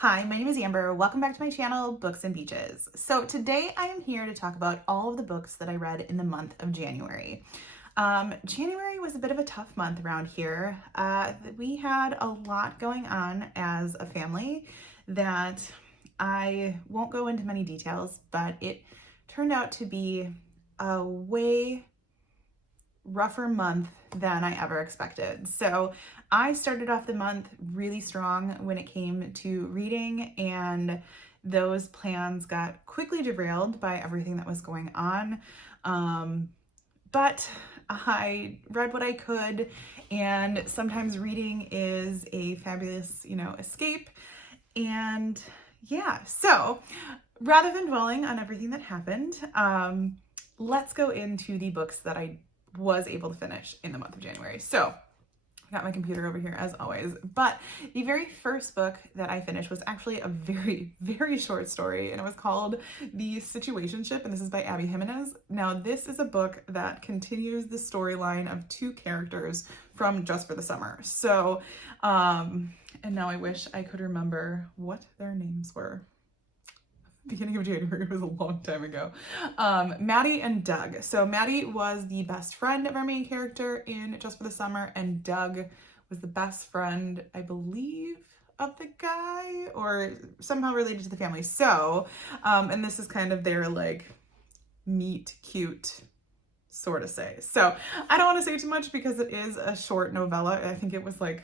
Hi, my name is Amber. Welcome back to my channel, Books and Beaches. So today I am here to talk about all of the books that I read in the month of January. January was a bit of a tough month around here. We had a lot going on as a family that I won't go into many details, but it turned out to be a way rougher month than I ever expected. So I started off the month really strong when it came to reading, and those plans got quickly derailed by everything that was going on. But I read what I could, and sometimes reading is a fabulous, escape. And yeah, so rather than dwelling on everything that happened, let's go into the books that I was able to finish in the month of January. So I got my computer over here as always, but the very first book that I finished was actually a very, very short story, and it was called The Situationship, and this is by Abby Jimenez. Now, this is a book that continues the storyline of two characters from Just for the Summer. So, and now I wish I could remember what their names were. Beginning of January was a long time ago. Maddie and Doug. So Maddie was the best friend of our main character in Just for the Summer, and Doug was the best friend, I believe, of the guy, or somehow related to the family. So, and this is kind of their like meet cute sort of say. So I don't want to say too much because it is a short novella. I think it was like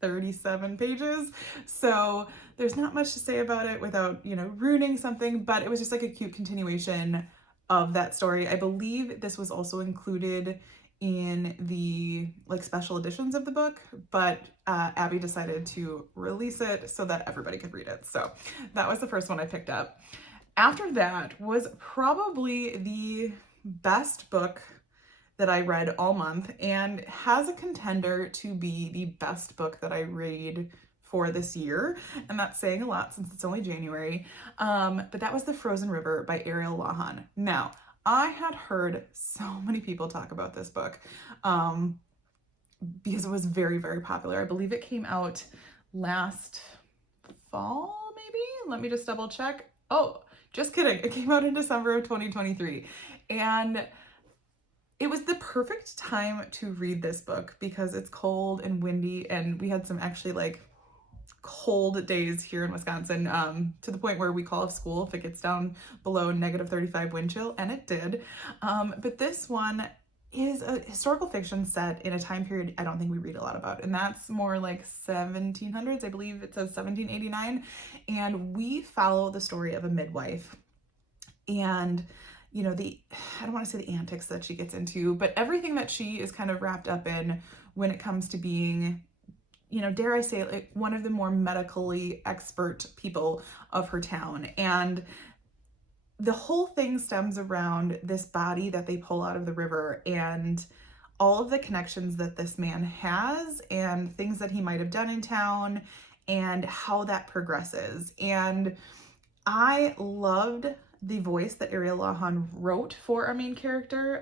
37 pages. So there's not much to say about it without, ruining something, but it was just like a cute continuation of that story. I believe this was also included in the like special editions of the book, but Abby decided to release it so that everybody could read it. So that was the first one I picked up. After that was probably the best book that I read all month, and has a contender to be the best book that I read for this year. And that's saying a lot since it's only January. But that was The Frozen River by Ariel Lawhon. Now, I had heard so many people talk about this book because it was very, very popular. I believe it came out last fall, maybe? Let me just double check. Oh, just kidding. It came out in December of 2023. And it was the perfect time to read this book because it's cold and windy, and we had some actually like cold days here in Wisconsin, to the point where we call off school if it gets down below -35 wind chill, and it did. But this one is a historical fiction set in a time period I don't think we read a lot about, and that's more like 1700s. I believe it says 1789, and we follow the story of a midwife and I don't want to say the antics that she gets into, but everything that she is kind of wrapped up in when it comes to being, dare I say it, like one of the more medically expert people of her town. And the whole thing stems around this body that they pull out of the river and all of the connections that this man has and things that he might have done in town and how that progresses. And I loved the voice that Ariel Lawhon wrote for our main character,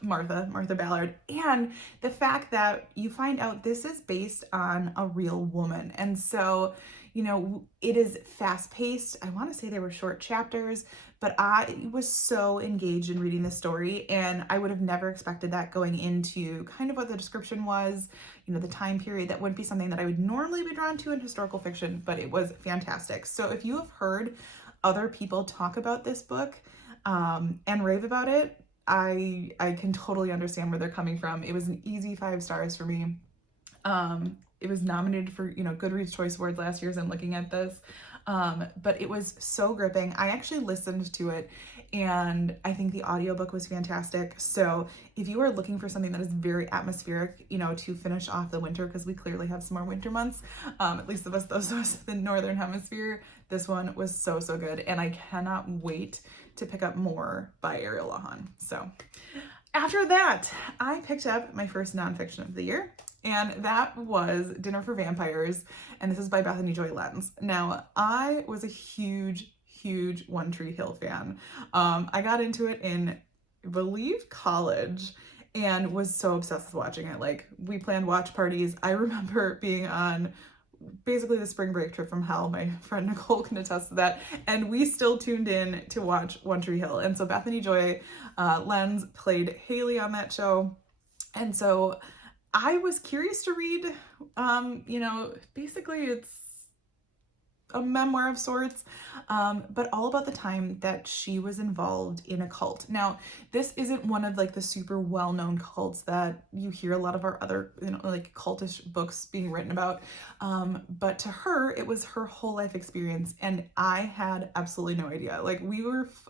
Martha Ballard, and the fact that you find out this is based on a real woman. And so, it is fast-paced. I want to say they were short chapters, but I was so engaged in reading this story, and I would have never expected that going into kind of what the description was, the time period. That wouldn't be something that I would normally be drawn to in historical fiction, but it was fantastic. So if you have heard other people talk about this book and rave about it, I can totally understand where they're coming from. It was an easy 5 stars for me. It was nominated for, Goodreads Choice Awards last year as I'm looking at this. But it was so gripping. I actually listened to it, and I think the audiobook was fantastic. So if you are looking for something that is very atmospheric, to finish off the winter, because we clearly have some more winter months, at least those of us in the Northern Hemisphere, this one was so, so good. And I cannot wait to pick up more by Ariel Lawhon. So after that, I picked up my first nonfiction of the year, and that was Dinner for Vampires, and this is by Bethany Joy Lenz. Now, I was a huge One Tree Hill fan. I got into it in, I believe, college, and was so obsessed with watching it. Like, we planned watch parties. I remember being on basically the spring break trip from hell. My friend Nicole can attest to that. And we still tuned in to watch One Tree Hill. And so Bethany Joy Lenz played Haley on that show. And so I was curious to read, basically it's a memoir of sorts, but all about the time that she was involved in a cult. Now, this isn't one of like the super well-known cults that you hear a lot of our other, like cultish books being written about. But to her, it was her whole life experience, and I had absolutely no idea. Like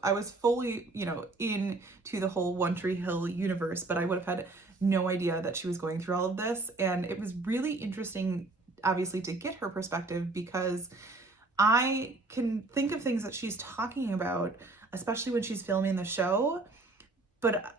I was fully, into the whole One Tree Hill universe, but I would have had no idea that she was going through all of this. And it was really interesting, obviously, to get her perspective, because I can think of things that she's talking about, especially when she's filming the show, but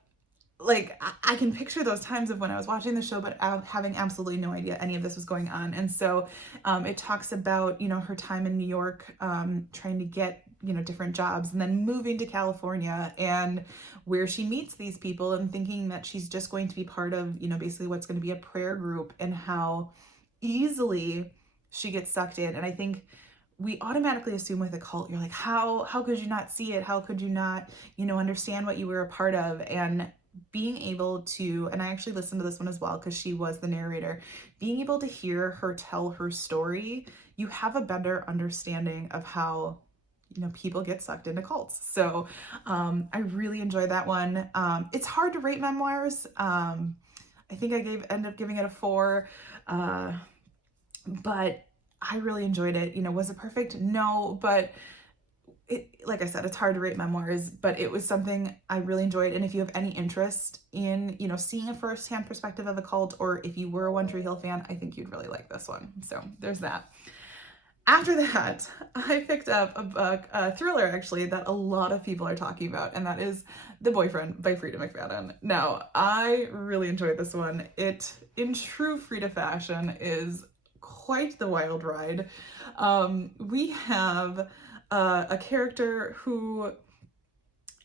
like I can picture those times of when I was watching the show, but having absolutely no idea any of this was going on. And so it talks about, her time in New York, trying to get, different jobs, and then moving to California, and where she meets these people and thinking that she's just going to be part of, basically what's going to be a prayer group, and how easily she gets sucked in. And I think we automatically assume with a cult, you're like, how could you not see it? How could you not, understand what you were a part of? And being able to, and I actually listened to this one as well because she was the narrator, being able to hear her tell her story, you have a better understanding of how, people get sucked into cults. So I really enjoyed that one. It's hard to rate memoirs. I think I ended up giving it a 4, but I really enjoyed it. Was it perfect? No, but like I said, it's hard to rate memoirs, but it was something I really enjoyed. And if you have any interest in, seeing a firsthand perspective of a cult, or if you were a One Tree Hill fan, I think you'd really like this one. So there's that. After that, I picked up a book, a thriller actually, that a lot of people are talking about, and that is The Boyfriend by Frida McFadden. Now, I really enjoyed this one. It, in true Frida fashion, is quite the wild ride. We have a character who,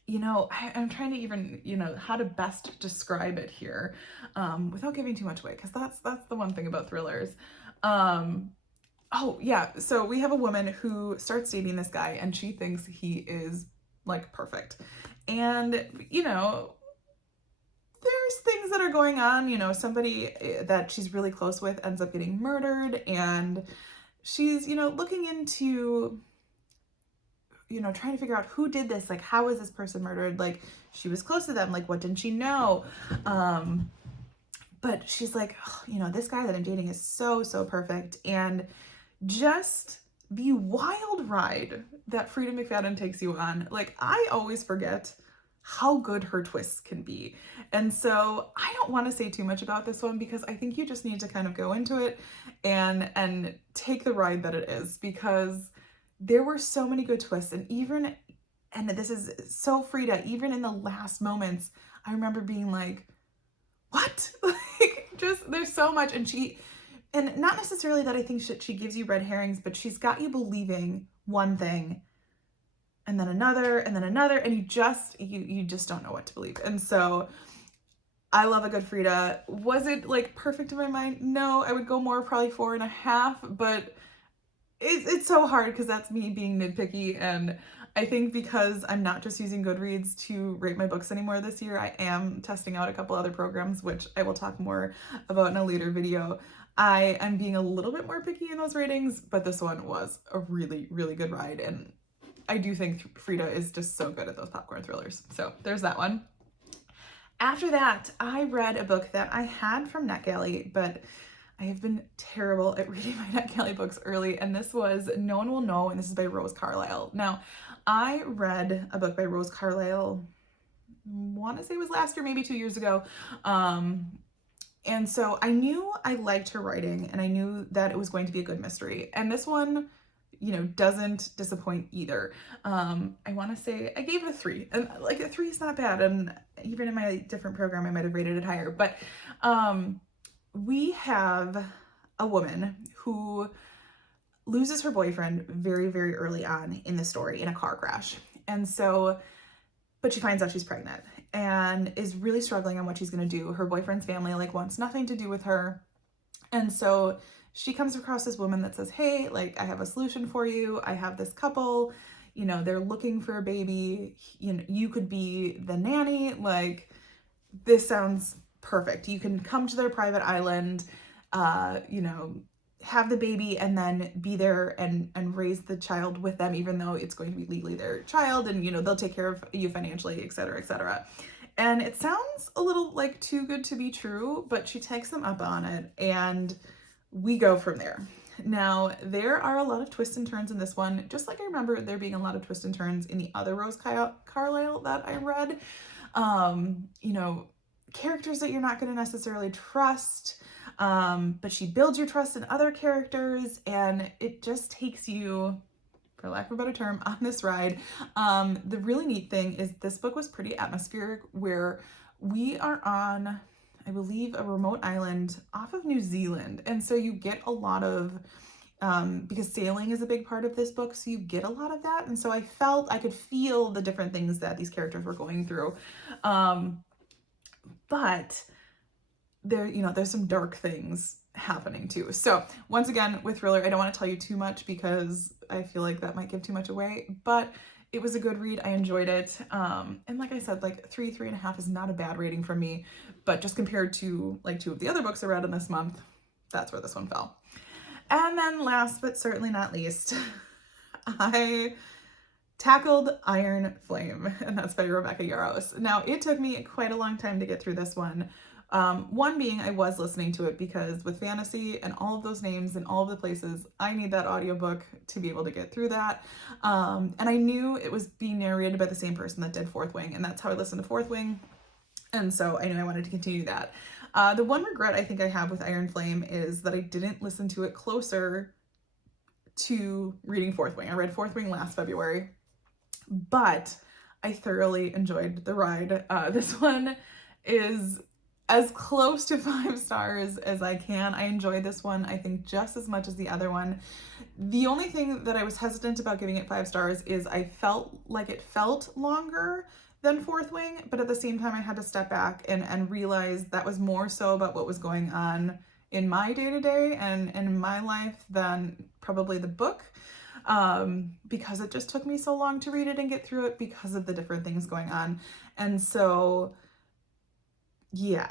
I'm trying to even, how to best describe it here, without giving too much away, because that's the one thing about thrillers. Oh yeah, so we have a woman who starts dating this guy, and she thinks he is like perfect. And, there's things that are going on, somebody that she's really close with ends up getting murdered, and she's, looking into, trying to figure out who did this, like, how was this person murdered? Like, she was close to them, like, what didn't she know? But she's like, oh, this guy that I'm dating is so perfect. And just the wild ride that Frida McFadden takes you on, like, I always forget how good her twists can be. And so I don't want to say too much about this one, because I think you just need to kind of go into it and take the ride that it is, because there were so many good twists. And this is so Frida, even in the last moments, I remember being like, what? Like, just, there's so much. And not necessarily that I think she gives you red herrings, but she's got you believing one thing, and then another, and you just don't know what to believe. And so I love a good Frida. Was it like perfect in my mind? No, I would go more, probably 4.5, but it's so hard because that's me being nitpicky. And I think because I'm not just using Goodreads to rate my books anymore this year, I am testing out a couple other programs, which I will talk more about in a later video. I am being a little bit more picky in those ratings, but this one was a really, really good ride. And I do think Frida is just so good at those popcorn thrillers. So there's that one. After that, I read a book that I had from NetGalley, but I have been terrible at reading my NetGalley books early, and this was No One Will Know, and this is by Rose Carlyle. Now, I read a book by Rose Carlyle, I want to say it was last year, maybe 2 years ago, and so I knew I liked her writing, and I knew that it was going to be a good mystery, and this one, doesn't disappoint either. I want to say I gave it a 3, and like a 3 is not bad, and even in my different program I might have rated it higher, but we have a woman who loses her boyfriend very, very early on in the story in a car crash. And so, but she finds out she's pregnant and is really struggling on what she's going to do. Her boyfriend's family like wants nothing to do with her. And so she comes across this woman that says, hey, like, I have a solution for you. I have this couple, you know, they're looking for a baby. You know, you could be the nanny. Like, this sounds perfect. You can come to their private island, you know, have the baby and then be there and raise the child with them, even though it's going to be legally their child, and, you know, they'll take care of you financially, et cetera, et cetera. And it sounds a little like too good to be true, but she takes them up on it and we go from there. Now, there are a lot of twists and turns in this one, just like I remember there being a lot of twists and turns in the other Rose Carlisle that I read. You know, characters that you're not going to necessarily trust, but she builds your trust in other characters, and it just takes you, for lack of a better term, on this ride. The really neat thing is this book was pretty atmospheric, where we are on, I believe, a remote island off of New Zealand. And so you get a lot of, because sailing is a big part of this book, so you get a lot of that. And so I could feel the different things that these characters were going through. But there, you know, there's some dark things happening too. So once again, with thriller, I don't want to tell you too much because I feel like that might give too much away, but it was a good read. I enjoyed it. And like I said, like 3.5 is not a bad rating from me, but just compared to like 2 of the other books I read in this month, that's where this one fell. And then last but certainly not least, I tackled Iron Flame, and that's by Rebecca Yarros. Now, it took me quite a long time to get through this one. One being I was listening to it because with fantasy and all of those names and all of the places, I need that audiobook to be able to get through that. And I knew it was being narrated by the same person that did Fourth Wing, and that's how I listened to Fourth Wing. And so I knew I wanted to continue that. The one regret I think I have with Iron Flame is that I didn't listen to it closer to reading Fourth Wing. I read Fourth Wing last February, but I thoroughly enjoyed the ride. This one is as close to 5 stars as I can. I enjoyed this one, I think, just as much as the other one. The only thing that I was hesitant about giving it 5 stars is I felt like it felt longer than Fourth Wing, but at the same time I had to step back and realize that was more so about what was going on in my day-to-day and in my life than probably the book, because it just took me so long to read it and get through it because of the different things going on. And so yeah,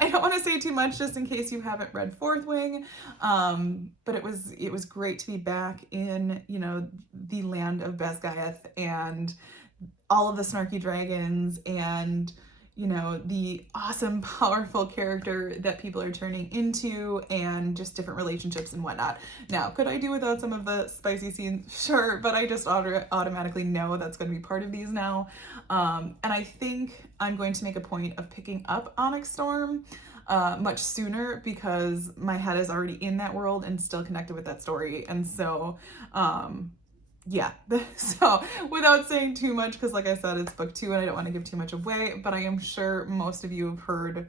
I don't want to say too much just in case you haven't read Fourth Wing, but it was great to be back in, you know, the land of Basgiath and all of the snarky dragons and, you know, the awesome, powerful character that people are turning into and just different relationships and whatnot. Now, could I do without some of the spicy scenes? Sure, but I just automatically know that's going to be part of these now. And I think I'm going to make a point of picking up Onyx Storm much sooner because my head is already in that world and still connected with that story. And so, yeah, so without saying too much, because like I said, it's book 2 and I don't want to give too much away, but I am sure most of you have heard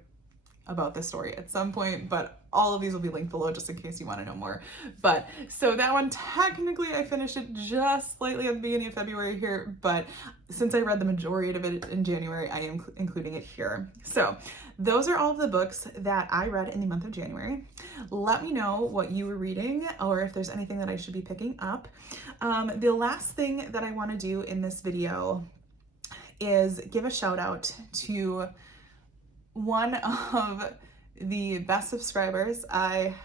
about this story at some point, but all of these will be linked below just in case you want to know more. But so that one, technically I finished it just slightly at the beginning of February here, but since I read the majority of it in January, I am including it here. So those are all of the books that I read in the month of January. Let me know what you were reading or if there's anything that I should be picking up. The last thing that I want to do in this video is give a shout out to one of the best subscribers I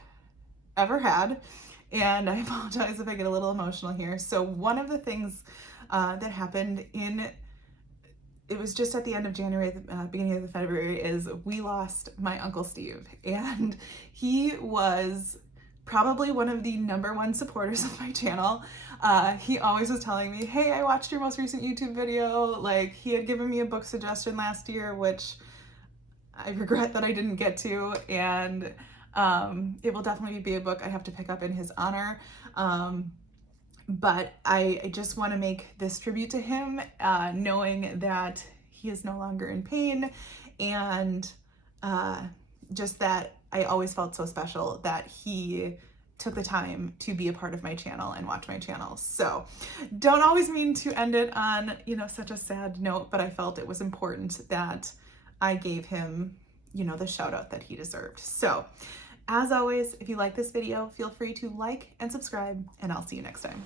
ever had, and I apologize if I get a little emotional here. So one of the things that happened it was just at the end of January, beginning of February, is we lost my Uncle Steve, and he was probably one of the #1 supporters of my channel. He always was telling me, hey, I watched your most recent YouTube video. Like, he had given me a book suggestion last year, which I regret that I didn't get to, and it will definitely be a book I have to pick up in his honor. But I just want to make this tribute to him, knowing that he is no longer in pain, and just that I always felt so special that he took the time to be a part of my channel and watch my channel. So don't always mean to end it on, you know, such a sad note, but I felt it was important that I gave him, you know, the shout out that he deserved. So As always, if you like this video, feel free to like and subscribe, and I'll see you next time.